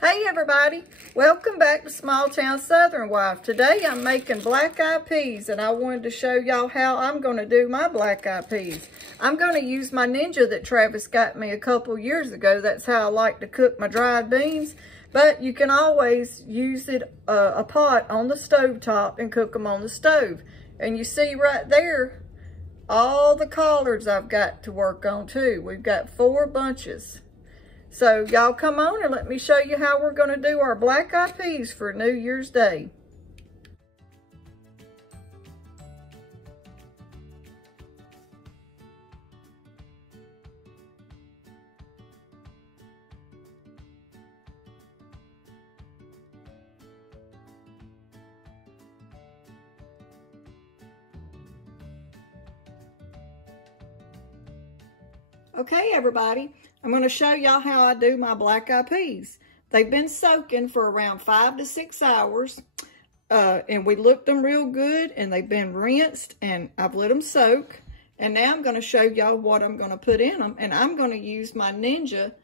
Hey everybody, welcome back to Small Town Southern Wife. Today I'm making black-eyed peas and I wanted to show y'all how I'm going to do my black-eyed peas. I'm going to use my Ninja that Travis got me a couple years ago. That's how I like to cook my dried beans. But you can always use it a pot on the stove top and cook them on the stove. And you see right there, all the collards I've got to work on too. We've got 4 bunches. So y'all come on and let me show you how we're going to do our black-eyed peas for New Year's Day. Okay, everybody, I'm going to show y'all how I do my black-eyed peas. They've been soaking for around 5 to 6 hours, and we looked them real good, and they've been rinsed, and I've let them soak. And now I'm going to show y'all what I'm going to put in them, and I'm going to use my Ninja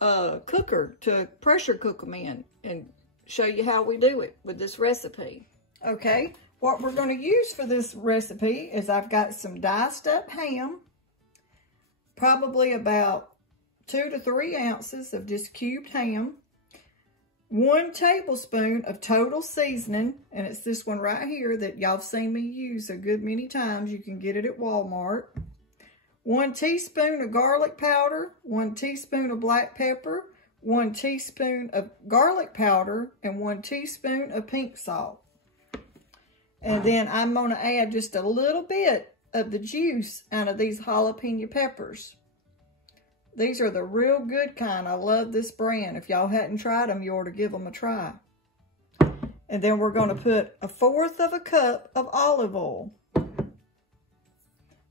cooker to pressure cook them in and show you how we do it with this recipe. Okay, what we're going to use for this recipe is I've got some diced up ham, probably about 2 to 3 ounces of just cubed ham, 1 tablespoon of total seasoning, and it's this one right here that y'all have seen me use a good many times. You can get it at Walmart. 1 teaspoon of garlic powder, 1 teaspoon of black pepper, 1 teaspoon of garlic powder, and 1 teaspoon of pink salt. And then I'm going to add just a little bit of the juice out of these jalapeno peppers. These are the real good kind. I love this brand. If y'all hadn't tried them, you ought to give them a try. And then we're going to put 1/4 of a cup of olive oil.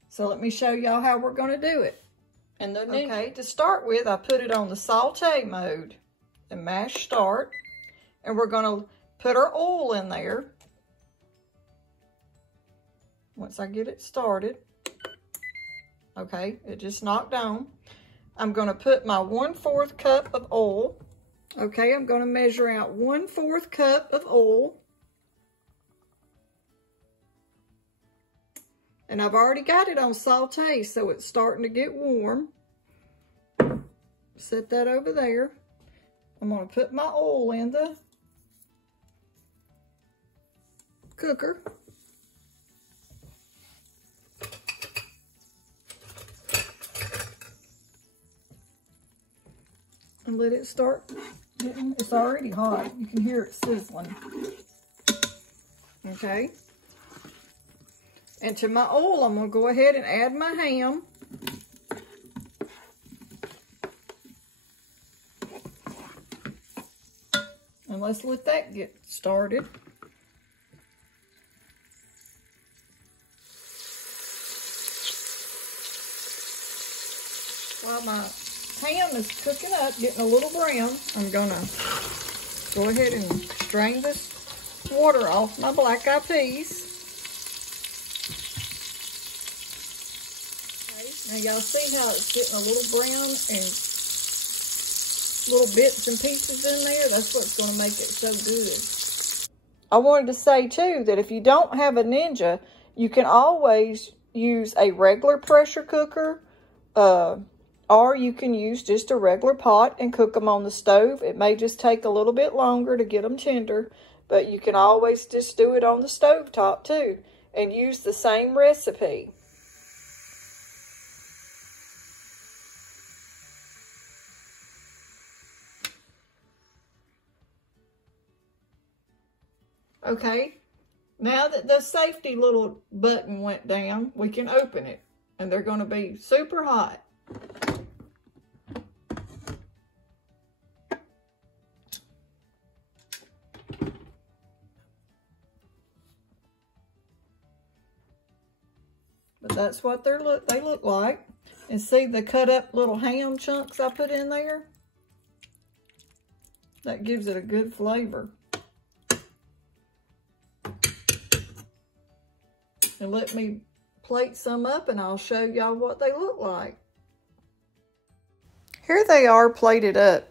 So let me show y'all how we're going to do it. And okay, to start with, I put it on the saute mode and mash start. And we're going to put our oil in there. Once I get it started. Okay, it just knocked on. I'm going to put my 1/4 cup of oil. Okay, I'm going to measure out 1/4 cup of oil. And I've already got it on saute, so it's starting to get warm. Set that over there. I'm going to put my oil in the cooker. And let it start getting, it's already hot. You can hear it sizzling. Okay. And to my oil, I'm going to go ahead and add my ham. And let's let that get started. While my ham is cooking up, getting a little brown, I'm gonna go ahead and strain this water off my black-eyed peas. Okay, now y'all see how it's getting a little brown and little bits and pieces in there? That's what's gonna make it so good. I wanted to say too that if you don't have a Ninja, you can always use a regular pressure cooker, or you can use just a regular pot and cook them on the stove. It may just take a little bit longer to get them tender, but you can always just do it on the stove top too and use the same recipe. Okay, now that the safety little button went down, we can open it, and they're going to be super hot. But that's what they look like. And see the cut up little ham chunks I put in there? That gives it a good flavor. And let me plate some up and I'll show y'all what they look like. Here they are plated up.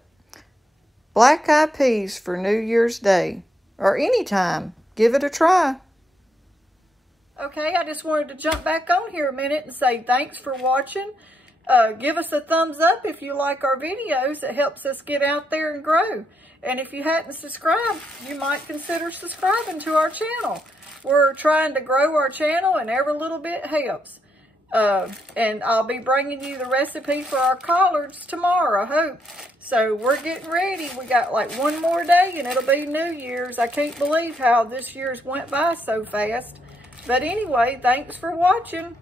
black-eyed peas for New Year's Day, or anytime. Give it a try. Okay, I just wanted to jump back on here a minute and say thanks for watching. Give us a thumbs up if you like our videos. It helps us get out there and grow. And if you hadn't subscribed, you might consider subscribing to our channel. We're trying to grow our channel, and every little bit helps. And I'll be bringing you the recipe for our collards tomorrow, I hope. So we're getting ready. We got like one more day and it'll be New Year's. I can't believe how this year's went by so fast. But anyway, thanks for watching.